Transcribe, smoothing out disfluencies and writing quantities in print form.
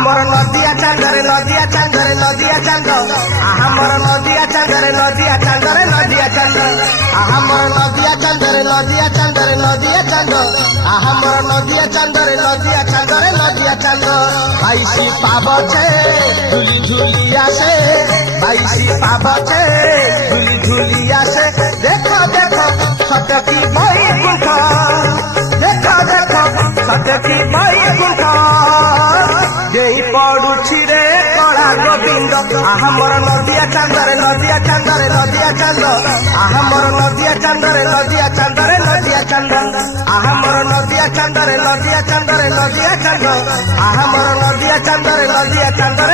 मोर नदिया चांदरे नदिया चांदरे नदिया चांद मोर नदिया चांदरे नदिया चांदरे नदिया चांद मोर नदिया चांदरे नदिया चांदरे नदिया चांद मोर नदिया चांदरे नदिया चांदरे नदिया चांद आईसी पाबछे झुली झुली आसे आईसी पाबछे झुली झुली आसे देखो देखो सटकी बही कुंठ देखो देखो सटकी बही कुंठ जेई पड़ुछि रे कला गोविंद मोर नदिया चांदरे नदिया चांदरे नदिया चांद मोर नदिया चांदरे नदिया चांदरे नदिया चांद मोर नदिया चांदरे नदिया चांदरे नदिया चांद मोर नदिया चांदरे नदिया चांदरे